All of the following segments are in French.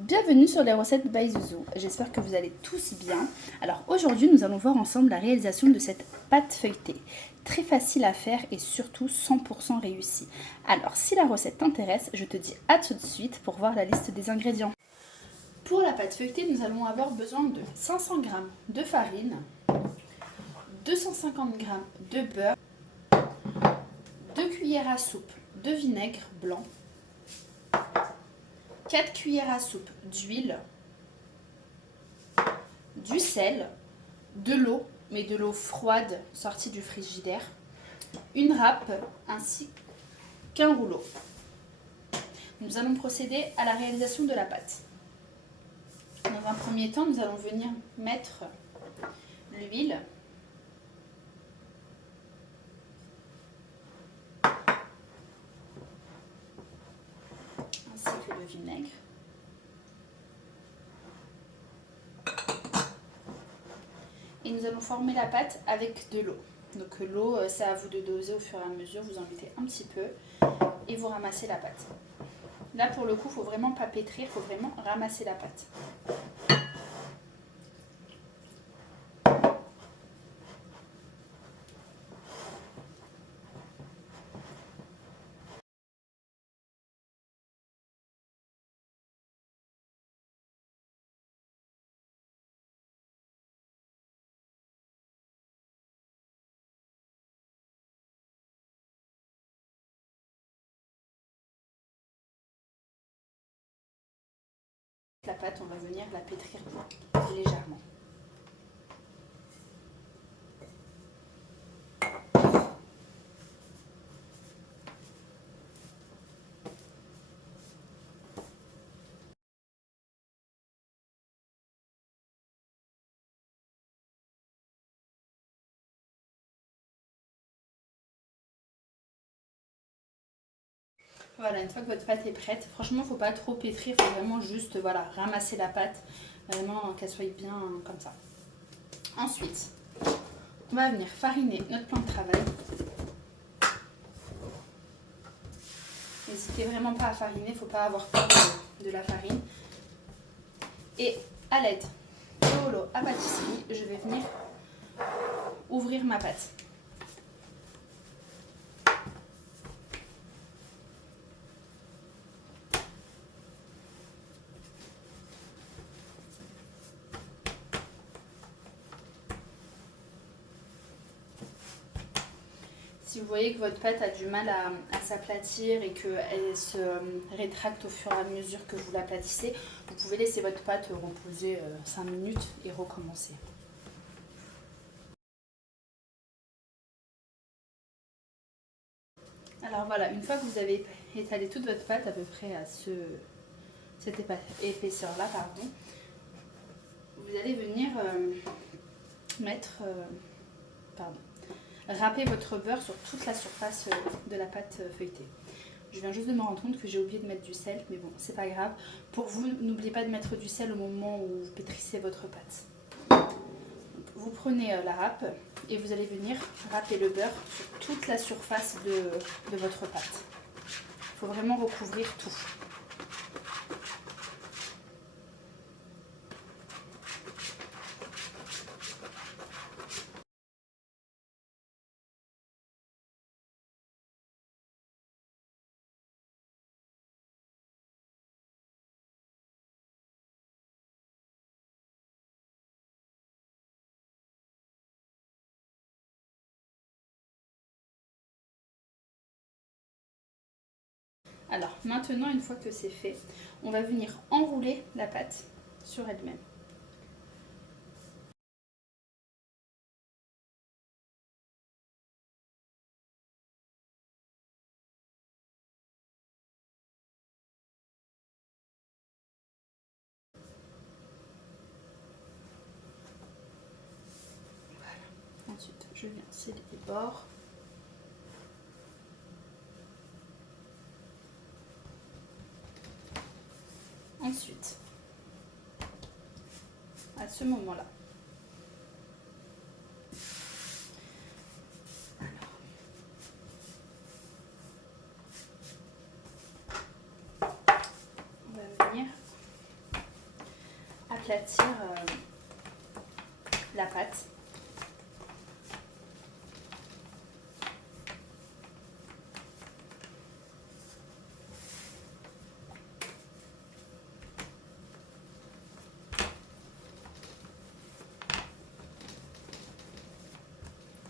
Bienvenue sur les recettes by Zouzou, j'espère que vous allez tous bien. Alors aujourd'hui nous allons voir ensemble la réalisation de cette pâte feuilletée. Très facile à faire et surtout 100% réussie. Alors si la recette t'intéresse, je te dis à tout de suite pour voir la liste des ingrédients. Pour la pâte feuilletée, nous allons avoir besoin de 500 g de farine, 250 g de beurre, 2 cuillères à soupe de vinaigre blanc, 4 cuillères à soupe d'huile, du sel, de l'eau, mais de l'eau froide sortie du frigidaire, une râpe ainsi qu'un rouleau. Nous allons procéder à la réalisation de la pâte. Dans un premier temps, nous allons venir mettre l'huile, ainsi que le vinaigre. Et nous allons former la pâte avec de l'eau. Donc l'eau, c'est à vous de doser au fur et à mesure, vous en mettez un petit peu et vous ramassez la pâte. Là pour le coup, il ne faut vraiment pas pétrir, il faut vraiment ramasser la pâte. La pâte, on va venir la pétrir légèrement. Voilà, une fois que votre pâte est prête, franchement, il ne faut pas trop pétrir, il faut vraiment juste ramasser la pâte, vraiment qu'elle soit bien comme ça. Ensuite, on va venir fariner notre plan de travail. N'hésitez vraiment pas à fariner, il ne faut pas avoir peur de la farine. Et à l'aide de rouleau à pâtisserie, je vais venir ouvrir ma pâte. Si vous voyez que votre pâte a du mal à s'aplatir et qu'elle se rétracte au fur et à mesure que vous l'aplatissez, vous pouvez laisser votre pâte reposer 5 minutes et recommencer. Alors voilà, une fois que vous avez étalé toute votre pâte à peu près à cette épaisseur-là, vous allez venir râper votre beurre sur toute la surface de la pâte feuilletée. Je viens juste de me rendre compte que j'ai oublié de mettre du sel, mais bon, c'est pas grave. Pour vous, n'oubliez pas de mettre du sel au moment où vous pétrissez votre pâte. Donc, vous prenez la râpe et vous allez venir râper le beurre sur toute la surface de votre pâte. Il faut vraiment recouvrir tout. Alors maintenant, une fois que c'est fait, on va venir enrouler la pâte sur elle-même. Voilà. Ensuite, je viens sceller les bords. Ensuite, à ce moment-là, on va venir aplatir la pâte.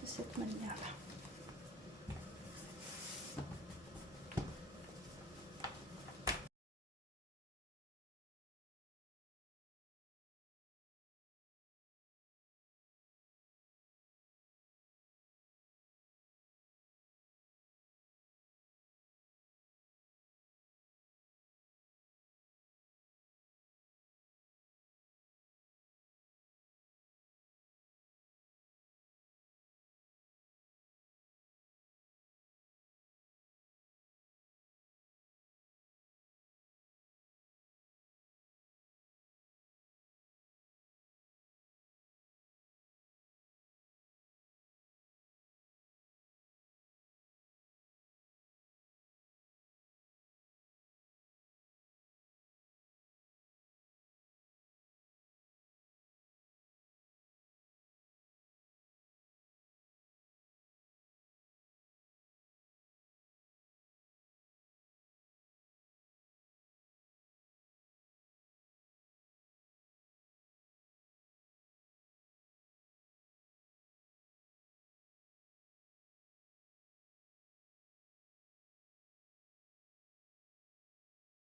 De cette manière-là.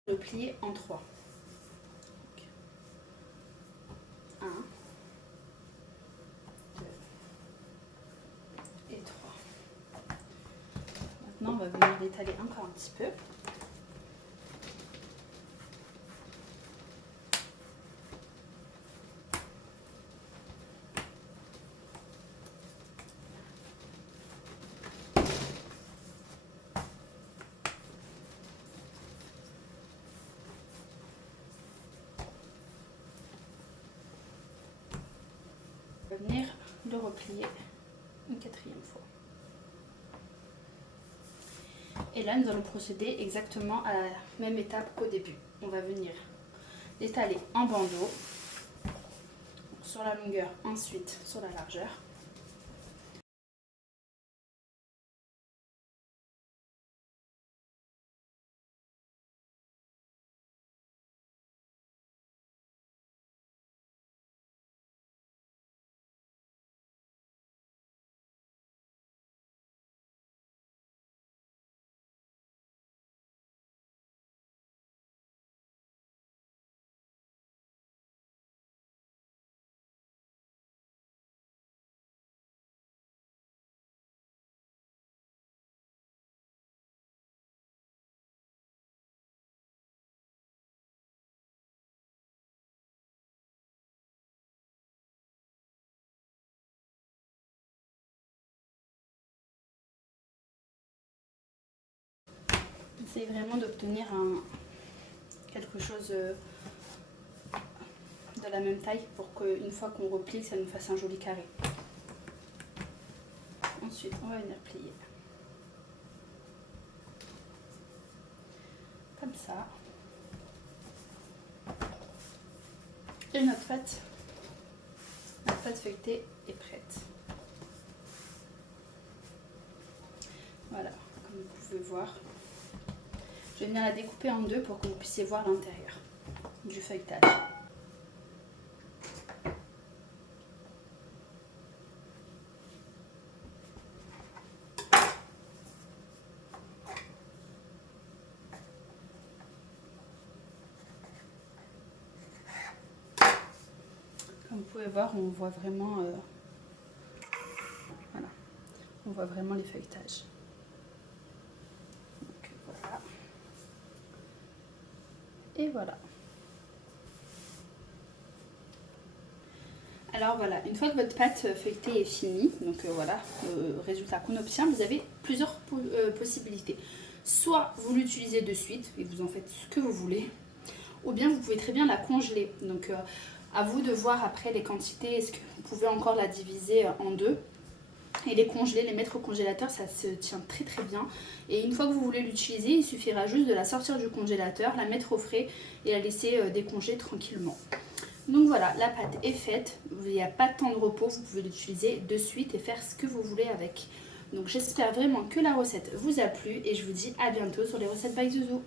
Le plier en 3. 1, 2 et 3. Maintenant, on va venir l'étaler encore un petit peu. On va venir le replier une 4e fois. Et là, nous allons procéder exactement à la même étape qu'au début. On va venir l'étaler en bandeau, sur la longueur, ensuite sur la largeur. Essayez vraiment d'obtenir quelque chose de la même taille pour qu'une fois qu'on replie, ça nous fasse un joli carré. Ensuite, on va venir plier. Comme ça. Et notre pâte feuilletée est prête. Voilà, comme vous pouvez voir. Je vais venir la découper en deux pour que vous puissiez voir l'intérieur du feuilletage. Comme vous pouvez voir, on voit vraiment, voilà, on voit vraiment les feuilletages. Donc, voilà. Et voilà. Alors voilà, une fois que votre pâte feuilletée est finie, donc voilà le résultat qu'on obtient, vous avez plusieurs possibilités. Soit vous l'utilisez de suite et vous en faites ce que vous voulez, ou bien vous pouvez très bien la congeler. Donc à vous de voir après les quantités, est-ce que vous pouvez encore la diviser en deux et les congeler, les mettre au congélateur, ça se tient très très bien. Et une fois que vous voulez l'utiliser, il suffira juste de la sortir du congélateur, la mettre au frais et la laisser décongeler tranquillement. Donc voilà, la pâte est faite, il n'y a pas de temps de repos, vous pouvez l'utiliser de suite et faire ce que vous voulez avec. Donc j'espère vraiment que la recette vous a plu et je vous dis à bientôt sur les recettes by Zouzou.